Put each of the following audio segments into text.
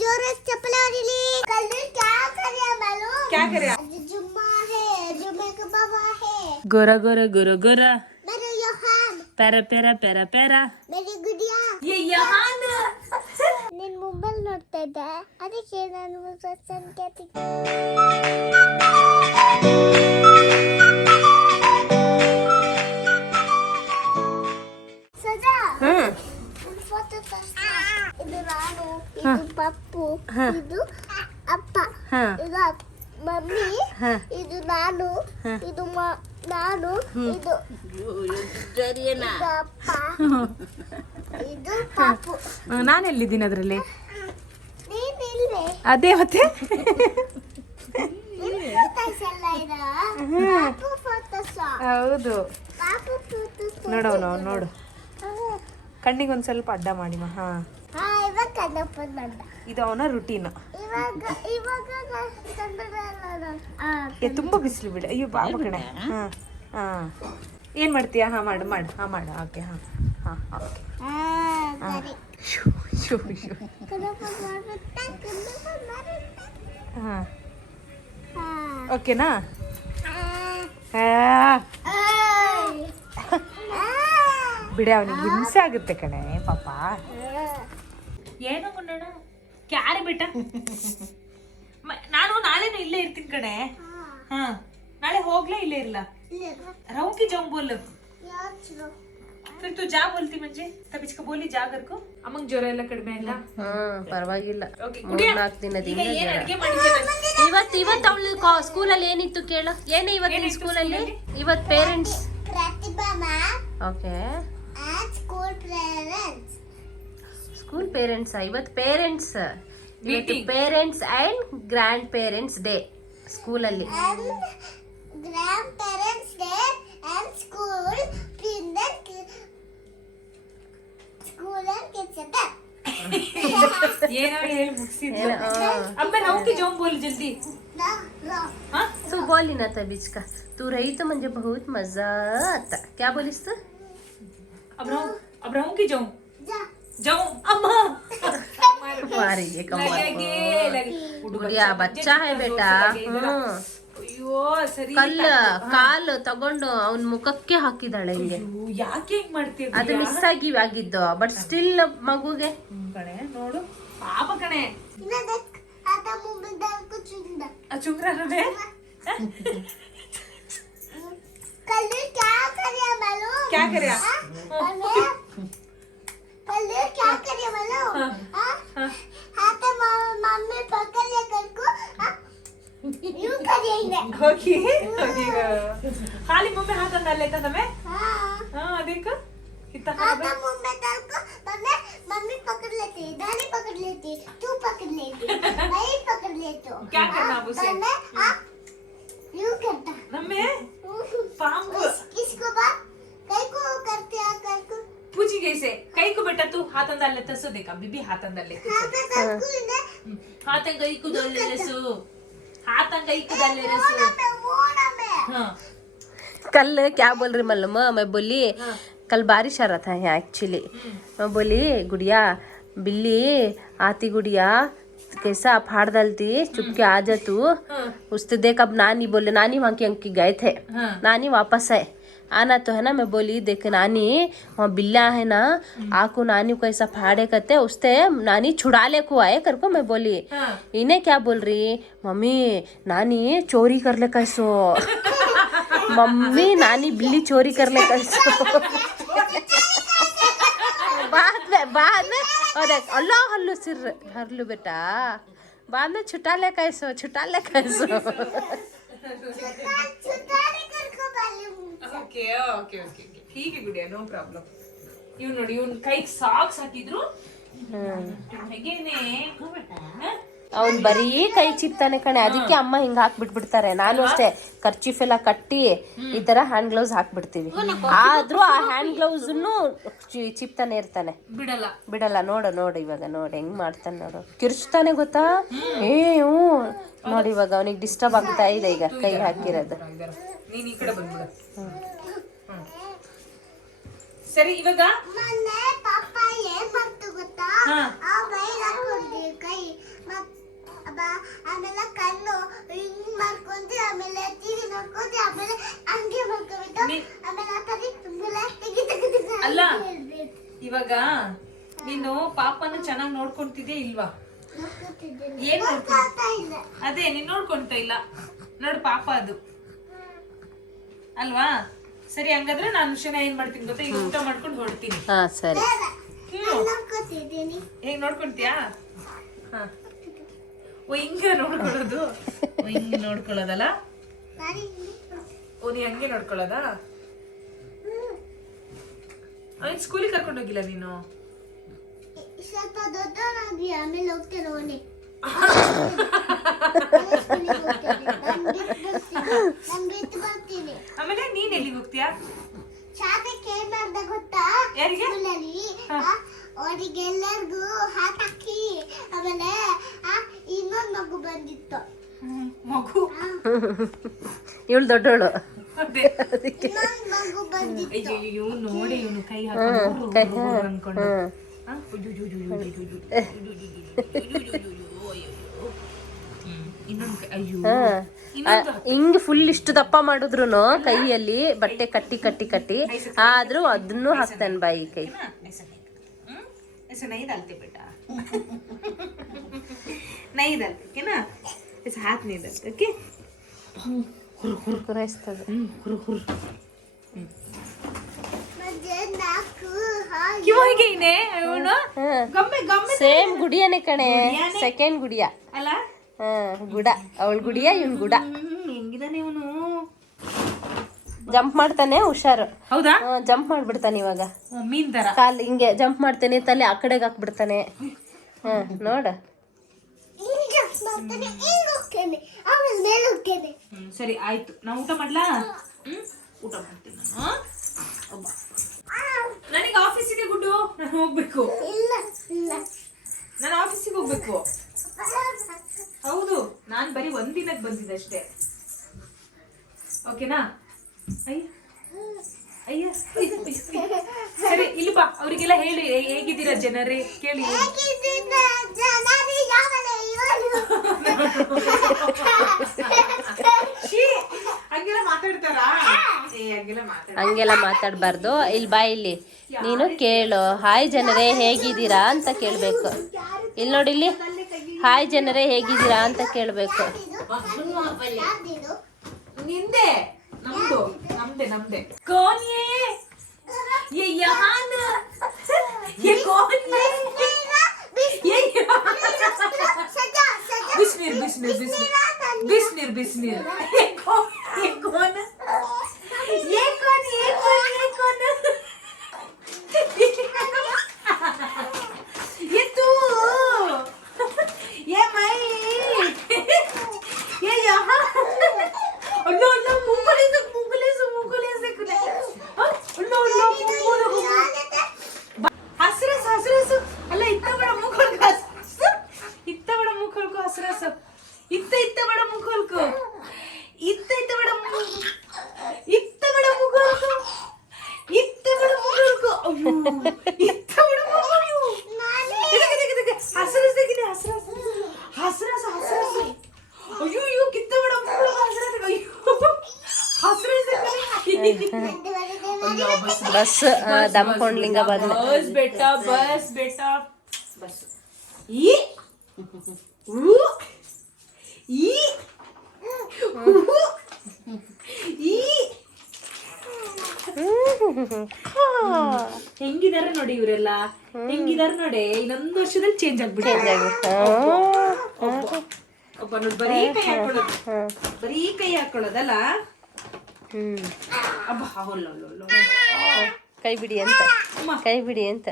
जोर से चप्पल मारी कल क्या करे मालूम क्या करे जुम्मा है जुम्मे का बाबा है गोरा गोरा गोरा गोरा मेरे योहान प्यारा प्यारा प्यारा प्यारा मेरी गुड़िया ये योहान ನೀನ್ ಮೊಬೈಲ್ ನೋಡ್ತಾ ಇದ್ದೆ ಅದಕ್ಕೆ ನಾನು ಸಂಖ್ಯೆ ಸದಾ ಫೋಟೋ ಇದು ನಾನು ಇದು ಪಪ್ಪು ಇದು ಅಪ್ಪ ಇದು ಮಮ್ಮಿ ಇದು ನಾನು ಇದು ನಾನು ಇದು ಅಪ್ಪ ಇದು ಪಾಪು ನಾನೆಲ್ಲಿದ್ದೀನಿ ಅದ್ರಲ್ಲಿ ನೀನಿಲ್ವೇ ಅದೇ ಮತ್ತೆ ಪಾಪು ಫೋಟೋಸ್ ಹೌದು ಪಾಪು ಫೋಟೋಸ್ ನೋಡು ನೋಡು ಕಣ್ಣಿಗೆ ಒಂದ್ ಸ್ವಲ್ಪ ಅಡ್ಡ ಮಾಡಿ ಹಾ ಇವಾಗ ಕನ್ನಪ್ಪ ನಂದ ಇದು ಅವನ ರುಟೀನ್ ಇವಾಗ ಇವಾಗ ತುಂಬಾ ಬಿಸಿಲು ಬಿಡ ಅಯ್ಯೋ ಬಾಬಾ ಕಣೆ ಹಾ ಹಾ ಏನ್ ಮಾಡ್ತೀಯಾ ಹಾ ಮಾಡು ಮಾಡು ಹಾ ಮಾಡು ಓಕೆ ಹಾ ಹಾ ಓಕೆ ಹಾ ಓಕೆನಾ ಬಿಡೆ ಅವನಿಗೆ ಹಿಂಸೆ ಆಗುತ್ತೆ ಕಣೆ ಪಾಪ ಏನೋ ಕೊಂಡೋಣ ಕ್ಯಾರೆ ಬಿಟ್ಟ ನಾನು ನಾಳೆನೂ ಇಲ್ಲೇ ಇರ್ತೀನಿ ಕಣೆ ಹಾ ನಾಳೆ ಹೋಗ್ಲೇ ಇಲ್ಲೇ ಇರಲ್ಲ रहूं की जाऊं बोल फिर तू जा बोलती म्हणजे तब इसका बोली जा घर को ಅಮ್ಮಂಗ್ ಜ್ವರ ಎಲ್ಲ ಕಡಿಮೆ ಇಲ್ಲ ಪರವಾಗಿಲ್ಲ ಓಕೆ 3-4 ದಿನದಿಂದ ಏನು ಅಡಿಗೆ ಮಾಡಿದ್ದೀರಾ ಇವತ್ತು ಅವಳು ಸ್ಕೂಲಲ್ಲಿ ಏನಿತ್ತು ಕೇಳು ಏನೇ ಇವತ್ತಿನ ಸ್ಕೂಲಲ್ಲಿ ಇವತ್ತು parents Prathibha ma'am okay at school parents school parents ಇವತ್ತು ಪೇರೆಂಟ್ಸ್ ಇವತ್ತು parents and grandparents day ಸ್ಕೂಲಲ್ಲಿ grandparents day and school and kids ಏನೋ ಹೇಳಿ ಮುಗಿಸಿದ್ಲು ಅಮ್ಮ ನಾವು की जाऊं बोल जल्दी हां तू बोली ना तबीज का तू रही तो मुझे बहुत मजा आता क्या बोलिस तू अब रहूं की जाऊं जाऊं अम्मा मारी ये कमाल लगे गुड़िया बच्चा है बेटा ಅಯ್ಯೋ ಸರಿ ಕಾಲು ತಗೊಂಡು ಅವನ್ ಮುಖಕ್ಕೆ ಹಾಕಿದಾಳೆ ಹಿಂಗೆ ಯಾಕೆ ಹಿಂಗ್ ಮಾಡ್ತೀಯ ಅದು ಮಿಸ್ ಆಗಿದ್ದು ಬಟ್ ಸ್ಟಿಲ್ ಮಗುಗೆ ಕಣೆ ನೋಡು ಪಾಪ ಕಣೆ आता मुंबई को चुंदा चुंगरा रे कल क्या करिया मालूम क्या करिया कल क्या करिया मालूम हां तो मम्मी पकड़ ले कर को यूं करेंगे ओके खाली मुंह में हाथ डाल लेता था मैं हां देखो कितना खराब है मुंह में डाल को मम्मी पकड़ लेती दादी पकड़ लेती तू पकड़ लेती मैं पकड़ लेती हूं क्या करना अब उसे मैं यूं करता नम्मे पाम किसको बात कई को करते हैं कर को पूछी कैसे कई को बेटा तू हाथ अंदर लेता सो देखा बीबी हाथ अंदर लेते हाथ कई को डाल ले सो हाथ कई को डाल ले सो हां कल क्या बोल रही मालूम मैं बोली कल बारिश आ रहा था यहाँ एक्चुअली मैं बोली गुड़िया बिल्ली आती गुड़िया कैसा फाड़ डालती चुपके आ जा तू उससे देख अब नानी बोले नानी वहाँ की अंकी गए थे नानी वापस आए आना तो है ना मैं बोली देख नानी वहाँ बिल्ला है ना आको नानी को ऐसा फाड़े करते उससे नानी छुड़ाले को आए कर को मैं बोली इन्हें क्या बोल रही मम्मी नानी चोरी कर ले कैसो मम्मी नानी बिल्ली चोरी कर ले कैसो बाद में और अल्लाह हल्लू सिर हरलू बेटा बाद में छुटा ले कैसो ओके ओके ओके ठीक है गुड़िया नो प्रॉब्लम ಇವ್ ನೋಡಿ ಇವ್ನ ಕೈಗೆ ಸಾಕ್ಸ್ ಹಾಕಿದ್ರು ಹೇಗೇನೆ ಅವ್ನ್ ಬರೀ ಕೈ ಚಿಪ್ತಾನೆ ಕಣೆ ಅದಕ್ಕೆ ಅಮ್ಮ ಹಿಂಗ ಹಾಕ್ಬಿಟ್ಬಿಡ್ತಾರೆ ನಾನು ಅಷ್ಟೇ ಕರ್ಚೀಫ್ ಎಲ್ಲ ಕಟ್ಟಿ ಈ ತರ ಹ್ಯಾಂಡ್ ಗ್ಲೌಸ್ ಹಾಕ್ಬಿಡ್ತೀವಿ ಆದ್ರೂ ಆ ಹ್ಯಾಂಡ್ ಗ್ಲೌಸ್ ಚಿಪ್ತಾನೆ ಇರ್ತಾನೆ ಬಿಡಲ್ಲ ನೋಡು ಇವಾಗ ನೋಡಿ ಹೆಂಗ್ ಮಾಡ್ತಾನೆ ನೋಡು ಕಿರ್ಚ್ತಾನೆ ಗೊತ್ತಾ ನೋಡಿ ಇವಾಗ ಅವನಿಗೆ ಡಿಸ್ಟರ್ಬ್ ಆಗ್ತಾ ಇದೆ ಈಗ ಕೈ ಹಾಕಿರೋದು ನೀನ್ ಈ ಕಡೆ ಬಂದ್ಬಿಡು ಸರಿ ಇವಾಗ ಪಾಪ ಏನ್ ಮಾಡ್ತು ಗೊತ್ತಾ ಆ ಕೈ ಆಮೇಲೆ ಕಣ್ಣು ಹಿಂಗ್ ಮಾಡ್ಕೊಂಡ್ರೆ ಆಮೇಲೆ ಟಿವಿ ನೋಡ್ಕೊಂಡ್ರೆ ಆಮೇಲೆ ಹಂಗೆ ಮಾಡ್ಕೊಬಿಟ್ಟು ಆಮೇಲೆ ಆ ತರ ತೆಗಿ ಅಲ್ಲ ಇವಾಗ ನೀನು ಪಾಪನ ಚೆನ್ನಾಗಿ ನೋಡ್ಕೊಂತಿದ್ಯಾ ಇಲ್ವಾ? ಏನ್ ಅದೇ ನೀನ್ ನೋಡ್ಕೊಂತ ಇಲ್ಲ ನೋಡು ಪಾಪ ಅದು ಅಲ್ವಾ? ಸರಿ ಹಂಗಾದ್ರೆ ನಾನು ವಿಷಯನ ಏನ್ ಮಾಡ್ತೀನಿ ಗೊತ್ತಾ, ಈಗ ಊಟ ಮಾಡ್ಕೊಂಡು ಹೊರಡ್ತೀನಿ. ಹಾ ಸರಿ. ಹೇಗ್ ನೋಡ್ಕೊಂತೀಯಾ? ಹಾ ಓ ಹಿಂಗ ನೋಡ್ಕೊಳ್ಳೋದು, ಓ ಹಿಂಗ ನೋಡ್ಕೊಳ್ಳೋದಲ್ಲ? ಓ ನೀ ಹಂಗೆ ನೋಡ್ಕೊಳ್ಳೋದಾ? ಅವನ್ ಸ್ಕೂಲಿಗೆ ಕರ್ಕೊಂಡು ಹೋಗಿಲ್ಲ ನೀನು? ಸ್ವಲ್ಪ ದೊಡ್ಡವನಾಗಿ ಆಮೇಲೆ ಹೋಗ್ತೇನೆ ಆಮೇಲೆ ನೀನ್ ಎಲ್ಲಿಗೆ ಹೋಗ್ತೀಯಾ? ಶಾಲೆಗೆ ಏನ್ ಮಾಡ್ದೆ ಗೊತ್ತಾ? ಯಾರಿಗೆ? ಸ್ಕೂಲಲ್ಲಿ ಅವರಿಗೆಲ್ಲರಿಗೂ ಹಾಟ್ ಹಾಕಿ ಆಮೇಲೆ ಇನ್ನೊಂದು ಮಗು ಬಂದಿತ್ತು. ಮಗು ಇವಳು ದೊಡ್ಡವಳು. ಅದೇ ಇನ್ನೊಂದು ಮಗು ಬಂದಿತ್ತು. ಅಯ್ಯೋ ನೋಡಿ ಇವನು ಕೈ ಹಾಕೊಂಡು ಅನ್ಕೊಂಡು ಹಿಂಗ್ ಫುಲ್ ಇಷ್ಟು ದಪ್ಪ ಮಾಡಿದ್ರು ಕೈಯಲ್ಲಿ ಬಟ್ಟೆ ಕಟ್ಟಿ ಕಟ್ಟಿ ಕಟ್ಟಿ ಆದ್ರೂ ಅದನ್ನು ಹಾಕ್ತಾನೆ ಬಾಯಿ ಕೈ. ऐसे नहीं डालते बेटा, नहीं डालते ओके ना, ऐसे हाथ नहीं डालते ओके. ಕುರಾಯಿಸ್ತದೆ. क्यों है गईने ಇವನು ಗಮ್ಮೆ ಗಮ್ಮೆ ಸೇಮ್ ಗುಡಿಯನೆ ಕಣೆ, ಸೆಕೆಂಡ್ ಗುಡಿಯ ಅಲ್ಲ? ಗುಡ, ಅವಳ ಗುಡಿಯ ಇವನ್ ಗುಡ. ಹೆಂಗಿದಾನೆ ಇವನು? ಜಂಪ್ ಮಾಡ್ತಾನೆ, ಹುಷಾರು. ಹೌದಾ? ಜಂಪ್ ಮಾಡ್ಬಿಡ್ತಾನೆ ಇವಾಗ. ಮೀನ್ ತರ ಕಾಲ್ ಹಿಂಗೆ ಜಂಪ್ ಮಾಡ್ತಾನೆ, ತಲೆ ಆ ಕಡೆಗೆ ಹಾಕ್ಬಿಡ್ತಾನೆ. ನೋಡ ಸರಿ ಆಯ್ತು, ನಾ ಊಟ ಮಾಡ್ಲಾ? ಊಟ ಮಾಡ್ತೀನಿ ನಾನು. ನನಗೆ ಆಫೀಸಿಗೆ ಗುಡ್ಡು, ನಾನು ಹೋಗ್ಬೇಕು. ನಾನು ಆಫೀಸಿಗೆ ಹೋಗ್ಬೇಕು. ಹೌದು, ನಾನು ಬರೀ ಒಂದಿನಕ್ಕೆ ಬಂದಿದ್ದೆ ಅಷ್ಟೇ. ಓಕೆನಾ? ಅಯ್ಯ ಅಯ್ಯ ಸರಿ ಇಲ್ಲಿ ಬಾ, ಅವರಿಗೆಲ್ಲ ಹೇಳಿ ಹೇಗಿದ್ದೀರಾ ಜನರೇ ಕೇಳಿ. ಹಂಗೆಲ್ಲ ಮಾತಾಡ್ತಾರಾ? ಹಂಗೆಲ್ಲ ಮಾತಾಡ್ಬಾರ್ದು. ಇಲ್ಲಿ ಬಾ, ಇಲ್ಲಿ ನೀನು ಕೇಳು. ಹಾಯ್ ಜನರೇ ಹೇಗಿದ್ದೀರಾ ಅಂತ ಕೇಳ್ಬೇಕು. ಇಲ್ಲಿ ನೋಡಿ, ಇಲ್ಲಿ ಹಾಯ್ ಜನರೇ ಹೇಗಿದ್ದೀರಾ ಅಂತ ಕೇಳ್ಬೇಕು. ನಿಂದೆ ನಮ್ದು ನಮ್ದೆ ನಮ್ದೆ. ಕೌನ್ ये यहाँ ना, ये कौन है? ये बिस्मिर बिस्मिर बिस्मिर बिस्मिर बिस्मिर. ये कौन? ये कौन? ये कौन? ये कौन? ये कौन? ये तू, ये मैं, ये यहाँ. लो लो मुंगली से मुंगली से मुंगली से कुले. लो लो हसरस हसरस. अल्ला इतना बड़ा मुंह खोल के हसरस, इतना बड़ा मुंह खोल को हसरस, इतना इतना बड़ा मुंह खोल को, इतना इतना बड़ा मुंह, इतना बड़ा मुंह खोल को, इतना बड़ा मुंह खोल को. अयो इतना बड़ा मुंह खोल को. देख देख देख हसरस देखिए, हसरस हसरस हसरस. अयो यो कितना बड़ा मुंह खोल को हसरस. अयो हसरस देखिए. बस दमकोंडलिंगाबाद में. बस बेटा बस बेटा बस. ये ये ಹೆಂಗಿದಾರೆ ನೋಡಿ ಇವರೆಲ್ಲ, ಹೆಂಗಿದಾರೆ ನೋಡಿ. ಇನ್ನೊಂದು ವರ್ಷದಲ್ಲಿ ಚೇಂಜ್ ಆಗ್ಬಿಟ್ಟು ಒಬ್ಬ ನೋಡಿ ಬರೀ ಕೈ ಹಾಕೊಳ್ಳೋದು, ಬರೀ ಕೈ ಹಾಕೊಳ್ಳೋದಲ್ಲ. ಅಬ್ಬ ಹೊಲ್ಲೊಲ್ಲೊಲ್ಲೊ ಕೈ ಬಿಡಿ ಅಂತ, ಕೈ ಬಿಡಿ ಅಂತ.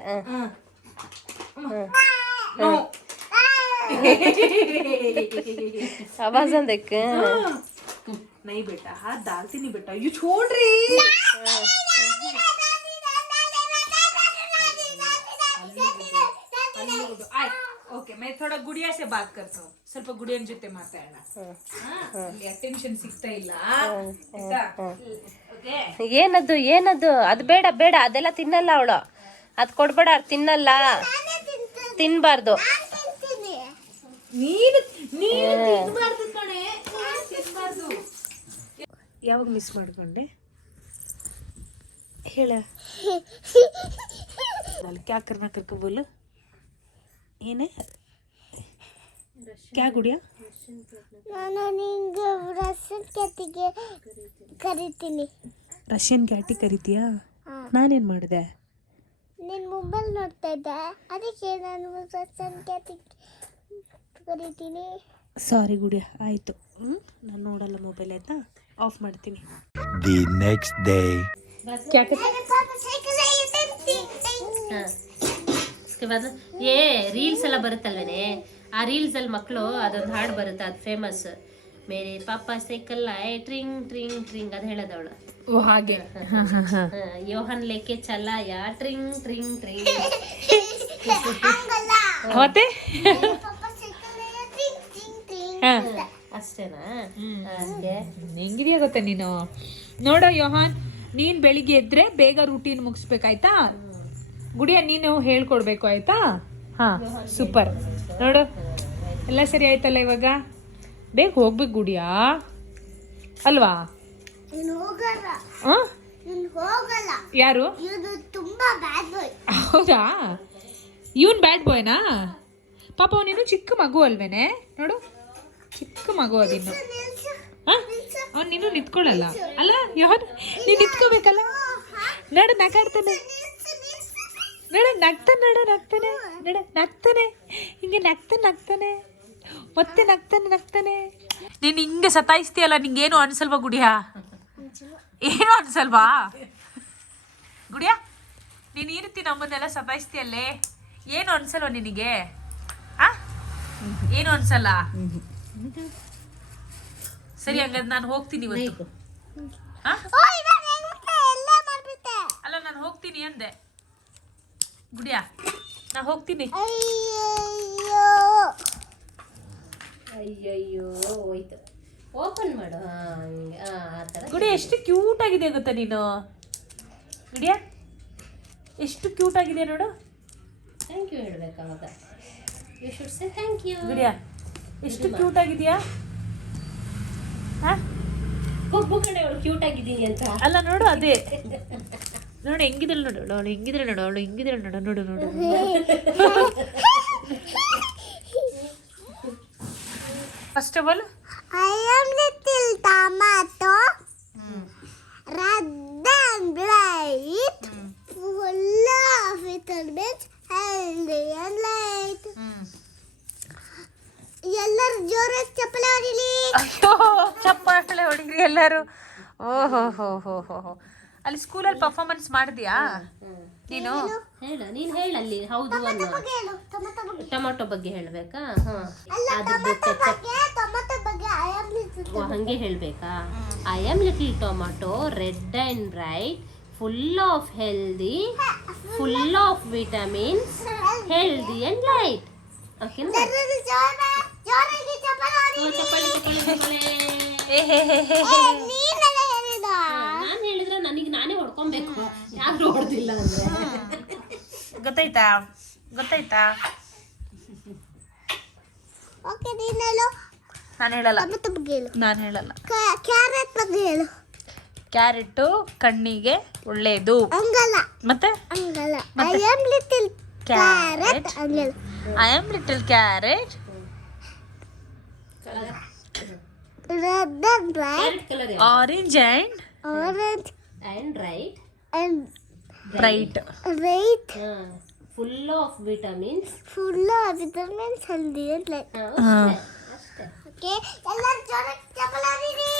आवाज देख. नहीं बेटा हाथ डालती नहीं बेटा, ये छोड़ रही. ओके मैं थोड़ा गुड़िया से बात करता हूँ, ಸ್ವಲ್ಪ ಗುಡಿಯನ್ ಜೊತೆ ಮಾತಾಡೋಣ. ಅಟೆನ್ಷನ್ ಸಿಗ್ತಾ ಇಲ್ಲ. ಏನದು ಏನದು? ಅದು ಬೇಡ ಬೇಡ, ಅದೆಲ್ಲ ತಿನ್ನಲ್ಲ ಅವಳು. ಅದ್ ಕೊಡ್ಬೇಡ, ತಿನ್ನಲ್ಲ, ತಿನ್ಬಾರ್ದು. ನೀನು ಯಾವಾಗ ಮಿಸ್ ಮಾಡ್ಕೊಂಡೆ ಹೇಳ ಕ್ಯಾ ಕರ್ನಾ ಕರ್ಕೊ ಬೋಲು ಏನೇ ಕ್ಯಾ ಗುಡಿಯಾ ನಾನು ನಿಂಗೆ ರಸನ್ ಕ್ಯಾಟಿಗೆ ಕರಿತೀನಿ. ರಷ್ಯನ್ ಕ್ಯಾಟಿ ಕರಿತೀಯಾ? ನಾನೇನು ಮಾಡಿದೆ? ನೀನು ಮೊಬೈಲ್ ನೋಡ್ತಾ ಇದ್ದೆ, ಅದಕ್ಕೆ ನಾನು ರಸನ್ ಕ್ಯಾಟಿಗೆ ಕರಿತೀನಿ. ಸಾರಿ ಗುಡಿಯಾ, ಆಯಿತು. ನಾನು ನೋಡಲ್ಲ ಮೊಬೈಲ್, ಆಯಿತಾ? ಆಫ್ ಮಾಡ್ತೀನಿ. The next day. ಕ್ಯಾ ಕರ್ ಪಾಪ ಸೈಕಲ್ उसके बाद ये ರೀಲ್ಸ್ ಎಲ್ಲ ಬರುತ್ತಲ್ವೇನೆ, ಆ ರೀಲ್ಸ್ ಅಲ್ಲಿ ಮಕ್ಕಳು ಅದೊಂದು ಹಾಡು ಬರುತ್ತೆ, ಅದು ಫೇಮಸ್. ಮೇರೆ ಪಾಪ ಸೈಕಲ್ ಆಯೆ ಟ್ರಿಂಗ್ ಟ್ರಿಂಗ್ ಟ್ರಿಂಗ್ ಅದು ಹೇಳೋದವಳು. ಓ ಹಾಗೆ. ಯೋಹನ್ ಲೇಕೆ ಚಲ ಯಾ ಟ್ರಿಂಗ್ ಟ್ರಿಂಗ್ ಟ್ರಿಂಗ್. ಹಂಗಲ್ಲ, ಮತ್ತೆ ಪಾಪ ಸೈಕಲ್ ಟಿಂಗ್ ಟಿಂಗ್ ಟಿಂಗ್. ಅಷ್ಟೇನಾ? ಹಾಗೆ ಹೆಂಗಿದೆಯಾ ಗೊತ್ತಾ ನೀನು? ನೋಡೋ ಯೋಹಾನ್, ನೀನು ಬೆಳಿಗ್ಗೆ ಎದ್ರೆ ಬೇಗ ರೂಟೀನ್ ಮುಗಿಸ್ಬೇಕಾಯ್ತಾ? ಗುಡಿಯ ನೀನು ಹೇಳ್ಕೊಡ್ಬೇಕು ಆಯ್ತಾ? ಹಾ ಸೂಪರ್. ನೋಡು ಎಲ್ಲ ಸರಿ ಆಯ್ತಲ್ಲ ಇವಾಗ? ಬೇಗ ಹೋಗ್ಬೇಕು ಗುಡಿಯಾ, ಅಲ್ವಾ? ನೀನು ಹೋಗಲ್ಲ, ಆ? ನೀನು ಹೋಗಲ್ಲ. ಯಾರು? ಇದು ತುಂಬಾ ಬ್ಯಾಡ್ ಬಾಯ್. ಹೌದಾ? ಇವನ್ ಬ್ಯಾಡ್ ಬಾಯ್ನಾ? ಪಾಪ ಅವನಿನ್ನು ಚಿಕ್ಕ ಮಗು ಅಲ್ವೇನೆ? ನೋಡು ಚಿಕ್ಕ ಮಗು ಅದಿನ್ನು. ಅವ್ನು ನೀನು ನಿಂತ್ಕೊಳ್ಳಲ್ಲ ಅಲ್ಲ ಯೋಹಾನ್? ನೀನು ನಿಂತ್ಕೋಬೇಕಲ್ಲ. ನೋಡು ನಗಾಡ್ತಾನೆ, ನೋಡು ನಗ್ತಾನೆ, ನೋಡು ನಗ್ತಾನೆ, ನೋಡು ನಗ್ತಾನೆ, ಹಿಂಗೆ ನಗ್ತಾನೆ ಮತ್ತೆ ನಗ್ತಾನೆ. ನೀನು ಹಿಂಗೆ ಸತಾಯಿಸ್ತೀಯಲ್ಲ, ನಿಂಗೇನು ಅನ್ಸಲ್ವಾ ಗುಡಿಯಾ? ಏನು ಅನ್ಸಲ್ವಾ ಗುಡಿಯಾ? ನೀನು ಈ ರೀತಿ ನಮ್ಮನ್ನೆಲ್ಲ ಸತಾಯಿಸ್ತೀಯಲ್ಲೇ, ಏನು ಅನ್ಸಲ್ವಾ ನಿನಗೆ? ಆ ಏನು ಅನ್ಸಲ್ಲ? ಸರಿ, ಹಂಗಾದ್ರೆ ನಾನು ಹೋಗ್ತೀನಿ ಇವತ್ತು. ಓಯ್ ನಾನು ಹೆಂಗೆ ಎಲ್ಲ ಮಾಡ್ಬಿಟ್ಟೆ. ಅಲ್ಲ ನಾನು ಹೋಗ್ತೀನಿ ಅಂದೆ ಗುಡಿಯಾ, ನಾ ಹೋಗ್ತೀನಿ. ಅಯ್ಯೋ ಅಯ್ಯಯ್ಯೋ ಹೋಯ್ತು. ಓಪನ್ ಮಾಡು. ಹಂಗೆ ಆ ಥರ. ಗುಡಿ ಎಷ್ಟು ಕ್ಯೂಟ್ ಆಗಿದೆ ಗೊತ್ತಾ ನೀನು? ಗುಡಿಯಾ ಎಷ್ಟು ಕ್ಯೂಟ್ ಆಗಿದೆ ನೋಡು. ಥ್ಯಾಂಕ್ ಯು ಹೇಳ್ಬೇಕು ಅವಾಗ. You should say thank you. ಗುಡಿಯಾ ಎಷ್ಟು ಕ್ಯೂಟ್ ಆಗಿದೆಯಾ? ಒಬ್ಬ ಕಡೆ ಅವಳು ಕ್ಯೂಟ್ ಆಗಿದ್ದೀನಿ ಅಂತ. ಅಲ್ಲ ನೋಡು, ಅದೇ ನೋಡು ಹೆಂಗಿದ್ರೆ ನೋಡು, ಅವಳು ಹೆಂಗಿದ್ರೆ ನೋಡು, ಅವಳು ಹೆಂಗಿದ್ರೆ ನೋಡು, ನೋಡು ನೋಡು. First of all I am little tomato, red and bright, full of vitamins, healthy and light. ಎಲ್ಲರೂ ಜೋರಾಗಿ ಚಪ್ಪಲಿ ಹೊಡಿಲಿ. ಅಯ್ಯೋ ಚಪ್ಪಾಳೆ ಹೊಡಿರಿ ಎಲ್ಲರೂ. ಓಹೋ ಅಲ್ಲಿ ಸ್ಕೂಲಲ್ಲಿ ಪರ್ಫಾರ್ಮೆನ್ಸ್ ಮಾಡಿದ್ಯಾ ನೀನು? ನೀನು ಹೇಳಲ್ಲಿ ಹೌದು ಅನ್ನೋ. ಬಗ್ಗೆ ಹೇಳು, ಟೊಮೆಟೊ ಬಗ್ಗೆ. ಟೊಮಾಟೊ ಬಗ್ಗೆ ಹೇಳ್ಬೇಕಾ? ಅಲ್ಲ, ಟೊಮೆಟೊ ಬಗ್ಗೆ I am little. ಹಂಗೆ ಹೇಳ್ಬೇಕಾ? I am little tomato, red and bright, full of healthy, full of vitamins, healthy and light. ಓಕೆನಾ? ಜೋರಾಗಿ ಚಪ್ಪಲಿ ಹೊಡಿ. ಚಪ್ಪಾಳೆ. ನೀನೆಲ್ಲ ಹೇಳಿದ. ನಾನು ಹೇಳಿದ್ರೆ ನನಗೆ ನಾನೇ ಹೊಡ್ಕೊಬೇಕು, ಯಾರು ಹೊಡೆದಿಲ್ಲ ಅಂದ್ರೆ. ಗೊತ್ತಾಯ್ತಾ? ಓಕೆ, ನೀನು ಹೇಳು. ನಾನು ಹೇಳಲ್ಲ. ಟೊಮೆಟೊ ಬಗ್ಗೆ ಹೇಳು. ನಾನು ಹೇಳಲ್ಲ. ಕ್ಯಾರೆಟ್ ಬಗ್ಗೆ ಹೇಳು. ಕ್ಯಾರೆಟ್ ಕಣ್ಣಿಗೆ ಒಳ್ಳೆಯದು. ಹಂಗಲ್ಲ, ಮತ್ತೆ ಹಂಗಲ್ಲ. ಐ ಆಮ್ ಲಿಟಲ್ ಕ್ಯಾರೆಟ್ ಹಂಗಲ್ಲ. I am little carrot, red and bright, colour orange and orange and right, and bright. Right, full of vitamins, full of vitamins, healthy and light. ಅಷ್ಟೇ. Okay, ಎಲ್ಲರೂ ಜೋರಾಗಿ ಚಪ್ಪಲಿ ಹೊಡೀರಿ.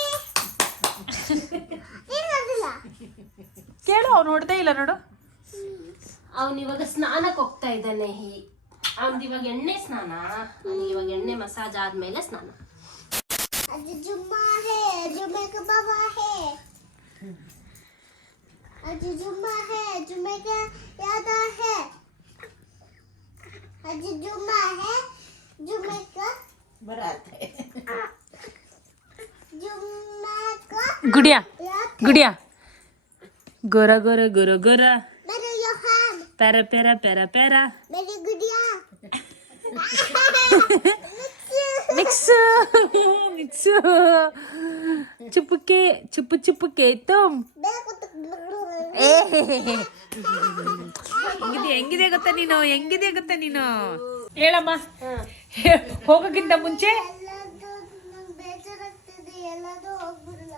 ನೀನು ಹೊಡೆದಿಲ್ಲ. ಕೇಳು, ಅವ್ನು ಹೊಡೆದೇ ಇಲ್ಲ ನೋಡು. ಅವನು ಇವಾಗ ಸ್ನಾನಕ್ಕೆ ಹೋಗ್ತಾ ಇದ್ದಾನೆ. ಅವನದು ಇವಾಗ ಎಣ್ಣೆ ಸ್ನಾನ, ಅವನಿಗೆ ಇವಾಗ ಎಣ್ಣೆ ಮಸಾಜ್ ಆದ್ಮೇಲೆ ಸ್ನಾನ. आज जुम्मा है, जुम्मे का बाबा है. आज जुम्मा है, जुम्मे का याद है. आज जुम्मा है, जुम्मे का ಬರಾತ್. जुम्मा का ಗುಡಿಯಾ याद. ಗೊರ ಗೊರ ಗೊರ ಗೊರ, मेरे योहान, ಪ್ಯಾರ ಪ್ಯಾರ ಪ್ಯಾರ ಪ್ಯಾರ, मेरी गुड़िया. ಮಿಕ್ಸ್ ಚುಪ್ಪಕ್ಕೆ ಚುಪ್ಪು ಚುಪ್ಪಕ್ಕೆ ತುಮ್ ಏ ಹೆಂಗಿದೆ ಗೊತ್ತಾ ನೀನು ಹೆಂಗಿದೆ ಗೊತ್ತಾ ನೀನು ಹೇಳಮ್ಮ ಹೋಗೋಕ್ಕಿಂತ ಮುಂಚೆ ಎಲ್ಲಾದ್ರೂ ನಂಗೆ ಬೇಜಾರಾಗ್ತಿದೆ ಎಲ್ಲಾದ್ರೂ ಹೋಗ್ಬಿಡ್ಲ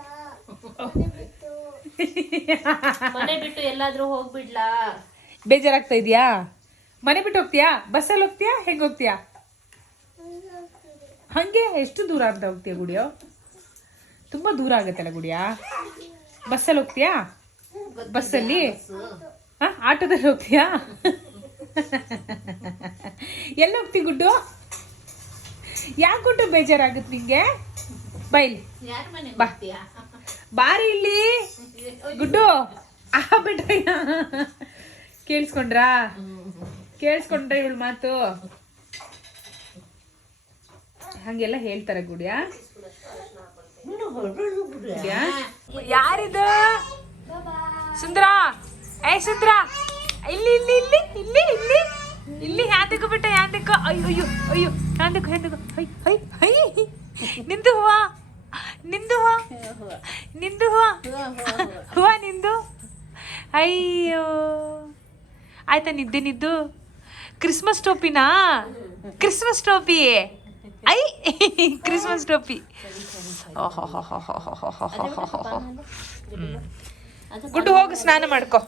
ಮನೆ ಬಿಟ್ಟು ಎಲ್ಲಾದ್ರೂ ಹೋಗ್ಬಿಡ್ಲಾ? ಬೇಜಾರಾಗ್ತಾ ಇದೆಯಾ? ಮನೆ ಬಿಟ್ಟು ಹೋಗ್ತೀಯಾ? ಬಸ್ಸಲ್ಲಿ ಹೋಗ್ತೀಯಾ? ಹೆಂಗ್ ಹೋಗ್ತೀಯಾ? ಹಂಗೆ ಎಷ್ಟು ದೂರ ಅಂತ ಹೋಗ್ತೀಯ ಗುಡಿಯೋ? ತುಂಬಾ ದೂರ ಆಗತ್ತಲ್ಲ ಗುಡಿಯಾ? ಬಸ್ಸಲ್ಲಿ ಹೋಗ್ತೀಯಾ? ಬಸ್ಸಲ್ಲಿ ಆಟೋದಲ್ಲಿ ಹೋಗ್ತೀಯಾ? ಎಲ್ಲ ಹೋಗ್ತಿ ಗುಡ್ಡು? ಯಾಕೆ ಗುಡ್ಡು ಬೇಜಾರಾಗುತ್ತೆ ನಿಂಗೆ? ಬೈಲಿ ಬಾ ಬಾರಿ ಇಲ್ಲಿ ಗುಡ್ಡು ಬಿಟ್ರಯ್ಯ ಕೇಳಿಸ್ಕೊಂಡ್ರಾ ಇವಳು ಮಾತು ಹಂಗೆಲ್ಲ ಹೇಳ್ತಾರೆ ಗುಡಿಯಾ? ಯಾರಿದು ಸುಂದರ? ಸುಂದರ ಇಲ್ಲಿ ಇಲ್ಲಿ ಇಲ್ಲಿ ಇಲ್ಲಿ ಇಲ್ಲಿ ಇಲ್ಲಿ ಹ್ಯಾಂದಕ್ಕೂ ಬಿಟ್ಟ ಹ್ಯಾಂದಕ್ಕೂ ಅಯ್ಯೋ ಅಯ್ಯೋ ಅಯ್ಯೋ ಹ್ಯಾಂದಕ್ಕೂ ಹೈ ಹೈ ಹೈ ನಿಂದು ಹೂವ ನಿಂದು ಹೂವ ನಿಂದು ಹೂವ ಹೂವ ನಿಂದು ಅಯ್ಯೋ ಆಯ್ತಾ ನಿದ್ದು ಕ್ರಿಸ್ಮಸ್ ಟೋಪಿನಾ? ಕ್ರಿಸ್ಮಸ್ ಟೋಪಿ ಐ ಕ್ರಿಸ್ಮಸ್ ಟೋಪಿ ಗುಡ್ಡು ಹೋಗು ಸ್ನಾನ ಮಾಡ್ಕೊ.